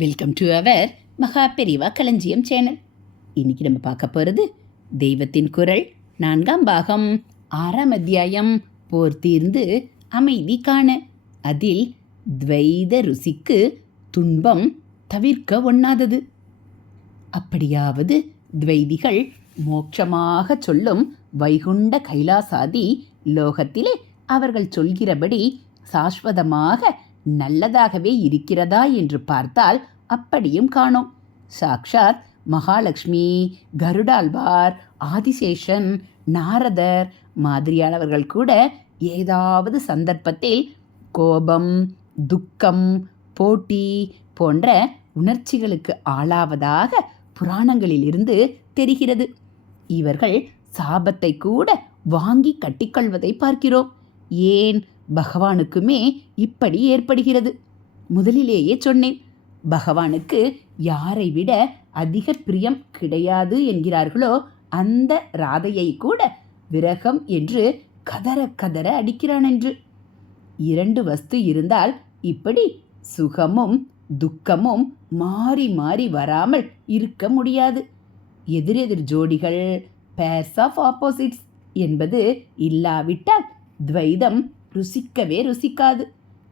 Welcome to our மகா பெரிவா களஞ்சியம் channel இன்னைக்கு நம்ம பார்க்க போகிறது தெய்வத்தின் குரல். நான்காம் பாகம் ஆறாம் அத்தியாயம் போர் தீர்ந்து அமைதி காண. அதில் துவைத ருசிக்கு துன்பம் தவிர்க்க ஒண்ணாதது. அப்படியாவது துவைதிகள் மோட்சமாக சொல்லும் வைகுண்ட கைலாசாதி லோகத்திலே அவர்கள் சொல்கிறபடி சாஸ்வதமாக நல்லதாகவே இருக்கிறதா என்று பார்த்தால் அப்படியும் காணோம். சாக்ஷாத் மகாலட்சுமி கருடாழ்வார் ஆதிசேஷன் நாரதர் மாதிரியானவர்கள் கூட ஏதாவது சந்தர்ப்பத்தில் கோபம் துக்கம் போட்டி போன்ற உணர்ச்சிகளுக்கு ஆளாவதாக புராணங்களிலிருந்து தெரிகிறது. இவர்கள் சாபத்தை கூட வாங்கி கட்டிக்கொள்வதை பார்க்கிறோம். ஏன் பகவானுக்குமே இப்படி ஏற்படுகிறது. முதலிலேயே சொன்னேன் பகவானுக்கு யாரை விட அதிக பிரியம் கிடையாது என்கிறார்களோ அந்த ராதையை கூட விரகம் என்று கதற கதற அடிக்கிறான் என்று. இரண்டு வஸ்து இருந்தால் இப்படி சுகமும் துக்கமும் மாறி மாறி வராமல் இருக்க முடியாது. எதிரெதிர் ஜோடிகள் பேர்ஸ் ஆஃப் ஆப்போசிட்ஸ் என்பது இல்லாவிட்டால் துவைதம் ருசிக்கவே ருசிக்காது.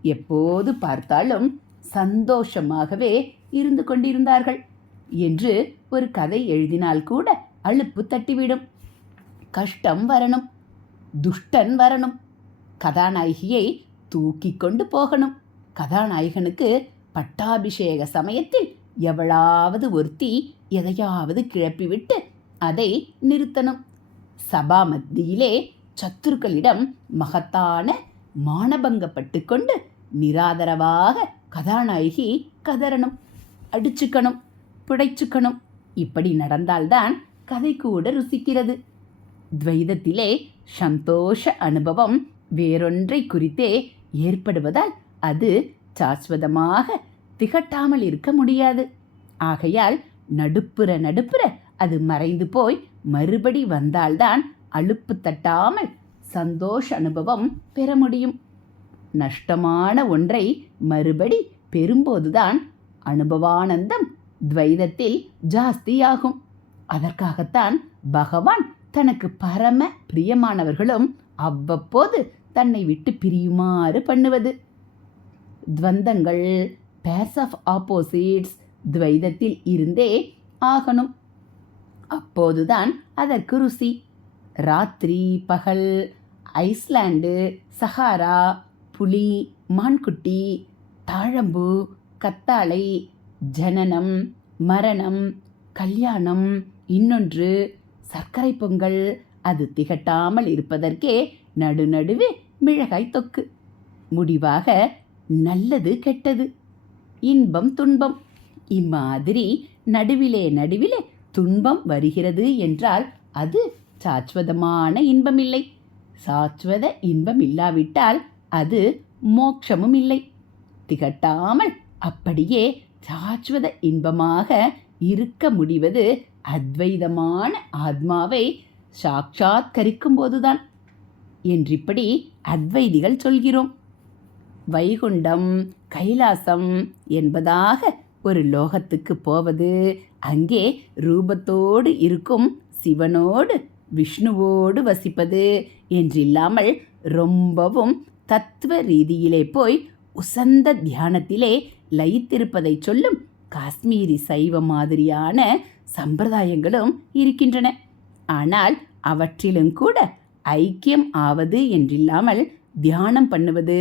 எப்போது பார்த்தாலும் சந்தோஷமாகவே இருந்து கொண்டிருந்தார்கள் என்று ஒரு கதை எழுதினால் கூட அலுப்பு தட்டிவிடும். கஷ்டம் வரணும் துஷ்டன் வரணும் கதாநாயகியை தூக்கி கொண்டு போகணும். கதாநாயகனுக்கு பட்டாபிஷேக சமயத்தில் எவளாவது ஒருத்தி எதையாவது கிளப்பிவிட்டு அதை நிறுத்தணும். சபா மத்தியிலே சத்துருக்களிடம் மகத்தான மானபங்கப்பட்டு கொண்டு நிராதரவாக கதாநாயகி கதறணும் அடிச்சுக்கணும் பிடைச்சுக்கணும். இப்படி நடந்தால்தான் கதை கூட ருசிக்கிறது. துவைதத்திலே சந்தோஷ அனுபவம் வேறொன்றை குறித்தே ஏற்படுவதால் அது சாஸ்வதமாக திகட்டாமல் இருக்க முடியாது. ஆகையால் நடுப்புற நடுப்புற அது மறைந்து போய் மறுபடி வந்தால்தான் அலுப்பு தட்டாமல் சந்தோஷ அனுபவம் பெற முடியும். நஷ்டமான ஒன்றை மறுபடி பெறும்போதுதான் அனுபவானந்தம் துவைதத்தில் ஜாஸ்தியாகும். அதற்காகத்தான் பகவான் தனக்கு பரம பிரியமானவர்களும் அவ்வப்போது தன்னை விட்டு பிரியுமாறு பண்ணுவது. துவந்தங்கள் பேர்ஸ் ஆஃப் ஆப்போசிட்ஸ் துவைதத்தில் இருந்தே ஆகணும். அப்போதுதான் அதற்கு ருசி. ராத்திரி பகல் ஐஸ்லாண்டு சஹாரா புலி மான்குட்டி தாழம்பு கத்தாழை ஜனனம் மரணம் கல்யாணம் இன்னொன்று சர்க்கரை பொங்கல். அது திகட்டாமல் இருப்பதற்கே நடுநடுவே மிளகாய் தொக்கு. முடிவாக நல்லது கெட்டது. இன்பம் துன்பம். இம்மாதிரி நடுவிலே நடுவிலே துன்பம் வருகிறது என்றால் அது சாஸ்வதமான இன்பமில்லை. சாஸ்வத இன்பம் இல்லாவிட்டால் அது மோட்சமும் இல்லை திகட்டாமல் அப்படியே சாஸ்வத இன்பமாக இருக்க முடிவது அத்வைதமான ஆத்மாவை சாட்சாத்கரிக்கும் போதுதான் என்றிப்படி அத்வைதிகள் சொல்கிறோம். வைகுண்டம் கைலாசம் என்பதாக ஒரு லோகத்துக்கு போவது அங்கே ரூபத்தோடு இருக்கும் சிவனோடு விஷ்ணுவோடு வசிப்பது என்றில்லாமல் ரொம்பவும் தத்துவ ரீதியிலே போய் உசந்த தியானத்திலே லயித்திருப்பதை சொல்லும் காஷ்மீரி சைவ மாதிரியான சம்பிரதாயங்களும் இருக்கின்றன. ஆனால் அவற்றிலும் கூட ஐக்கியம் ஆவது என்றில்லாமல் தியானம் பண்ணுவது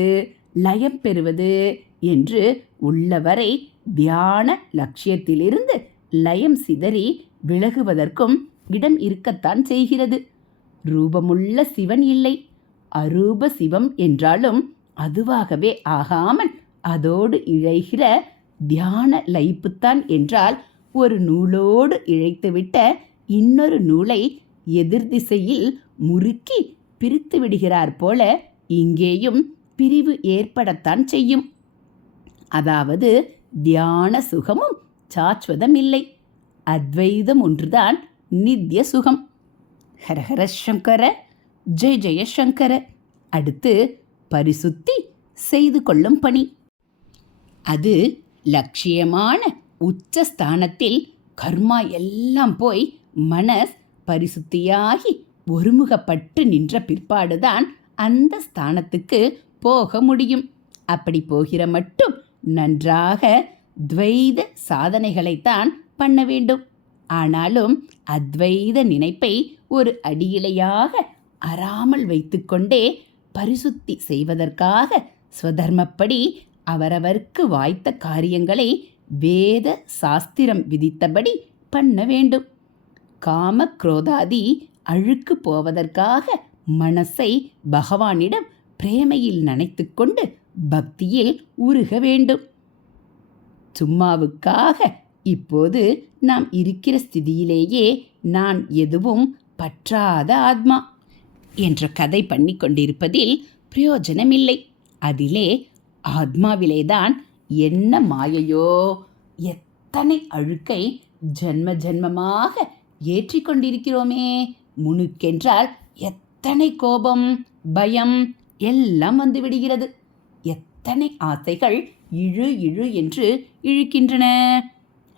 லயம் பெறுவது என்று உள்ளவரை தியான லட்சியத்திலிருந்து லயம் சிதறி விலகுவதற்கும் இடம் இருக்கத்தான் செய்கிறது. ரூபமுள்ள சிவன் இல்லை. அரூப சிவம் என்றாலும் அதுவாகவே ஆகாமல் அதோடு இழைகிற தியான லைப்புத்தான் என்றால் ஒரு நூலோடு இழைத்துவிட்ட இன்னொரு நூலை எதிர் திசையில் முறுக்கி பிரித்து விடுகிறார் போல இங்கேயும் பிரிவு ஏற்படத்தான் செய்யும். அதாவது தியான சுகமும் சாஸ்வதம் இல்லை. அத்வைதம் ஒன்றுதான் நித்திய சுகம். ஹரஹர சங்கர ஜெய ஜெய சங்கர. அடுத்து பரிசுத்தி செய்து கொள்ளும் பணி. அது லட்சியமான உச்ச ஸ்தானத்தில் கர்மா எல்லாம் போய் மனஸ் பரிசுத்தியாகி ஒருமுகப்பட்டு நின்ற பிற்பாடுதான் அந்த ஸ்தானத்துக்கு போக முடியும். அப்படி போகிற மட்டும் நன்றாக துவைத சாதனைகளைத்தான் பண்ண வேண்டும். ஆனாலும் அத்வைத நினைப்பை ஒரு அடியிலையாக அறாமல் வைத்துக்கொண்டே பரிசுத்தி செய்வதற்காக ஸ்வதர்மப்படி அவரவர்க்கு வாய்த்த காரியங்களை வேத சாஸ்திரம் விதித்தபடி பண்ண வேண்டும். காம குரோதாதி அழுக்கு போவதற்காக மனசை பகவானிடம் பிரேமையில் நனைத்துக்கொண்டு பக்தியில் உருக வேண்டும். சும்மாவுக்காக இப்போது நாம் இருக்கிற ஸ்திதியிலேயே நான் எதுவும் பற்றாத ஆத்மா என்ற கதை பண்ணி கொண்டிருப்பதில் பிரயோஜனமில்லை. அதிலே ஆத்மாவிலேதான் என்ன மாயையோ எத்தனை அழுக்கை ஜன்ம ஜன்மமாக ஏற்றிக்கொண்டிருக்கிறோமே முனுக்கென்றால் எத்தனை கோபம் பயம் எல்லாம் வந்துவிடுகிறது. எத்தனை ஆசைகள் இழு இழு என்று இழுக்கின்றன.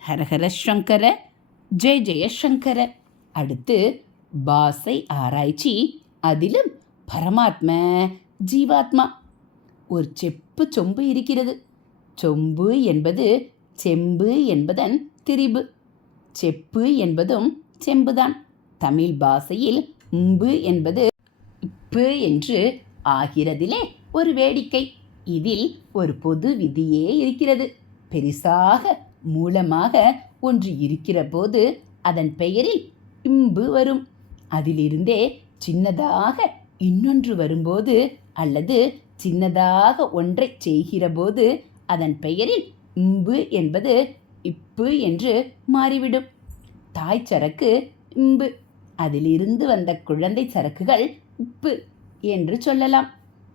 ஹரஹர சங்கர ஜெய ஜெயசங்கர அடுத்து பாசை ஆராய்ச்சி அதிலும் பரமாத்ம ஜீவாத்மா. ஒரு செப்பு சொம்பு இருக்கிறது. சொம்பு என்பது செம்பு என்பதன் திரிபு. செப்பு என்பதும் செம்புதான். தமிழ் பாஷையில் உம்பு என்பது இப்பு என்று ஆகிறதிலே ஒரு வேடிக்கை. இதில் ஒரு பொது விதியே இருக்கிறது. பெரிசாக மூலமாக ஒன்று இருக்கிற போது அதன் பெயரில் இம்பு வரும். அதிலிருந்தே சின்னதாக இன்னொன்று வரும்போது அல்லது சின்னதாக ஒன்றை செய்கிற போது அதன் பெயரில் இம்பு என்பது இப்பு என்று மாறிவிடும். தாய் சரக்கு இம்பு. அதிலிருந்து வந்த குழந்தை சரக்குகள் உப்பு என்று சொல்லலாம்.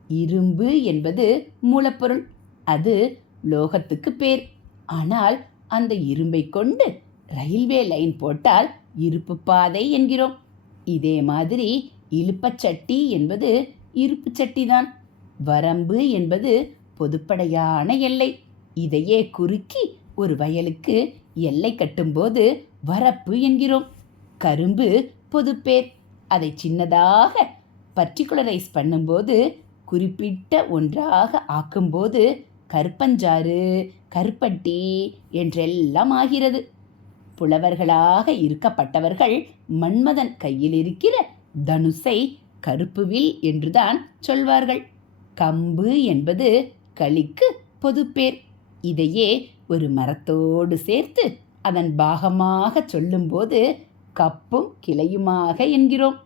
இரும்பு என்பது மூலப்பொருள். அது லோகத்துக்கு பேர். ஆனால் அந்த இரும்பை கொண்டு ரயில்வே லைன் போட்டால் இருப்பு பாதை என்கிறோம். இதே மாதிரி இழுப்பச்சட்டி என்பது இருப்பு சட்டிதான். வரம்பு என்பது பொதுப்படையான எல்லை. இதையே குறுக்கி ஒரு வயலுக்கு எல்லை கட்டும்போது வரப்பு என்கிறோம். கரும்பு பொதுப்பேர். அதை சின்னதாக பர்டிகுலரைஸ் பண்ணும்போது குறிப்பிட்ட ஒன்றாக ஆக்கும்போது கருப்பஞ்சாறு கருப்பட்டி என்றெல்லாம் ஆகிறது. புலவர்களாக இருக்கப்பட்டவர்கள் மன்மதன் கையில் இருக்கிற தனுசை கருப்புவில் என்றுதான் சொல்வார்கள். கம்பு என்பது களிக்கு பொதுப்பேர். இதையே ஒரு மரத்தோடு சேர்த்து அதன் பாகமாக சொல்லும்போது கப்பும் கிளையுமாக என்கிறோம்.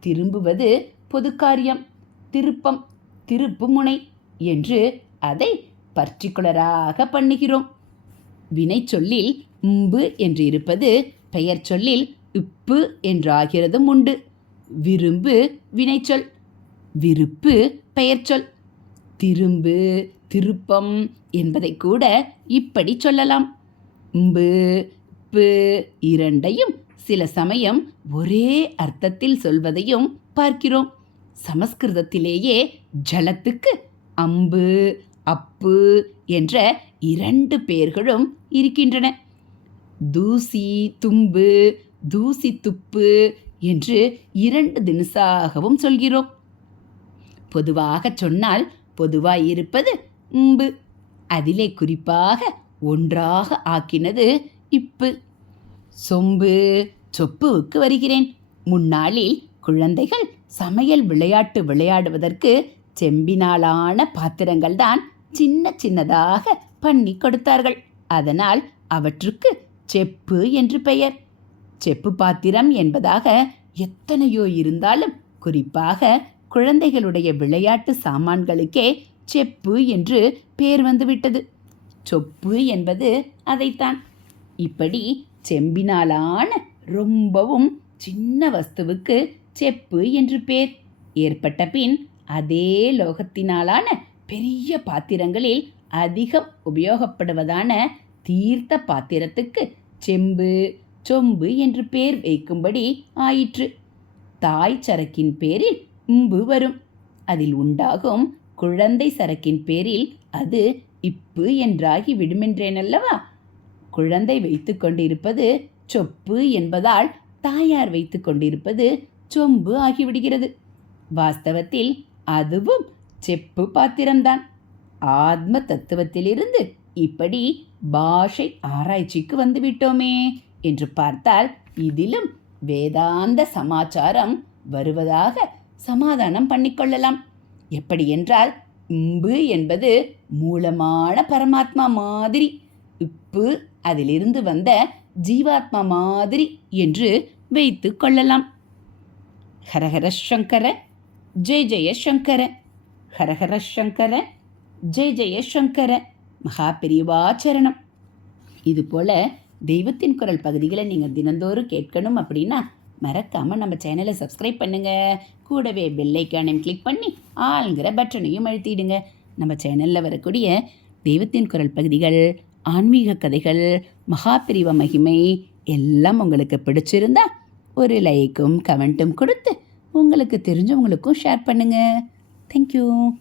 திரும்புவது பொதுக்காரியம். திருப்பம் திருப்பு முனை என்று அதை பர்டிகுலராக பண்ணுகிறோம். வினை சொல்லில் உம்பு என்று இருப்பது பெயர் சொல்லில் உப்பு என்றாகிறதும் உண்டு. விரும்பு வினைச்சொல் விருப்பு பெயர்ச்சொல். திரும்பு திருப்பம் என்பதை கூட இப்படி சொல்லலாம். உம்பு பு இரண்டையும் சில சமயம் ஒரே அர்த்தத்தில் சொல்வதையும் பார்க்கிறோம். சமஸ்கிருதத்திலேயே ஜலத்துக்கு அம்பு அப்பு என்ற இரண்டு பெயர்களும் இருக்கின்றன. தூசி தும்பு தூசி துப்பு என்று இரண்டு தினசாகவும் சொல்கிறோம். பொதுவாக சொன்னால் பொதுவாய் இருப்பது உம்பு. அதிலே குறிப்பாக ஒன்றாக ஆக்கினது இப்பு. சொம்பு சொப்புவுக்கு வருகிறேன். முன்னாளில் குழந்தைகள் சமையல் விளையாட்டு விளையாடுவதற்கு செம்பினாலான பாத்திரங்கள் தான் சின்ன சின்னதாக பண்ணி கொடுத்தார்கள். அதனால் அவற்றுக்கு செப்பு என்று பெயர். செப்பு பாத்திரம் என்பதாக எத்தனையோ இருந்தாலும் குறிப்பாக குழந்தைகளுடைய விளையாட்டு சாமான்களுக்கே செப்பு என்று பேர் வந்துவிட்டது. சொப்பு என்பது அதைத்தான். இப்படி செம்பினாலான ரொம்பவும் சின்ன வஸ்துவுக்கு செப்பு என்று பேர். ஏற்பட்ட பின் அதே லோகத்தினாலான பெரிய பாத்திரங்களில் அதிகம் உபயோகப்படுவதான தீர்த்த பாத்திரத்துக்கு செம்பு சொம்பு என்று பேர் வைக்கும்படி ஆயிற்று. தாய் சரக்கின் பேரில் இம்பு வரும். அதில் உண்டாகும் குழந்தை சரக்கின் பேரில் அது இப்பு என்றாகி விடுமென்றேன் அல்லவா குழந்தை வைத்து கொண்டிருப்பது சொப்பு என்பதால் தாயார் வைத்து கொண்டிருப்பது சொம்பு ஆகிவிடுகிறது. வாஸ்தவத்தில் அதுவும் செப்பு பாத்திரம்தான். ஆத்ம தத்துவத்திலிருந்து இப்படி பாஷை ஆராய்ச்சிக்கு வந்துவிட்டோமே என்று பார்த்தால் இதிலும் வேதாந்த சமாச்சாரம் வருவதாக சமாதானம் பண்ணிக்கொள்ளலாம். எப்படி என்றால் இம்பு என்பது மூலமான பரமாத்மா மாதிரி இப்பு அதிலிருந்து வந்த ஜீவாத்மா மாதிரி என்று வைத்து கொள்ளலாம். ஹரஹர சங்கர ஜெய ஜெய சங்கர. ஹரஹர சங்கர ஜெய ஜெயசங்கர மகா பெரியவாச்சரணம் இது போல தெய்வத்தின் குரல் பகுதிகளை நீங்கள் தினந்தோறும் கேட்கணும் அப்படின்னா மறக்காமல் நம்ம சேனலை சப்ஸ்கிரைப் பண்ணுங்கள் கூடவே பெல்லைக்கானையும் கிளிக் பண்ணி ஆளுங்கிற பட்டனையும் அழுத்திடுங்க. நம்ம சேனலில் வரக்கூடிய தெய்வத்தின் குரல் பகுதிகள் ஆன்மீக கதைகள் மகாபிரிவ மகிமை எல்லாம் உங்களுக்கு பிடிச்சிருந்தா ஒரு லைக்கும் கமெண்ட்டும் கொடுத்து உங்களுக்கு தெரிஞ்சவங்களுக்கும் ஷேர் பண்ணுங்கள் Thank you.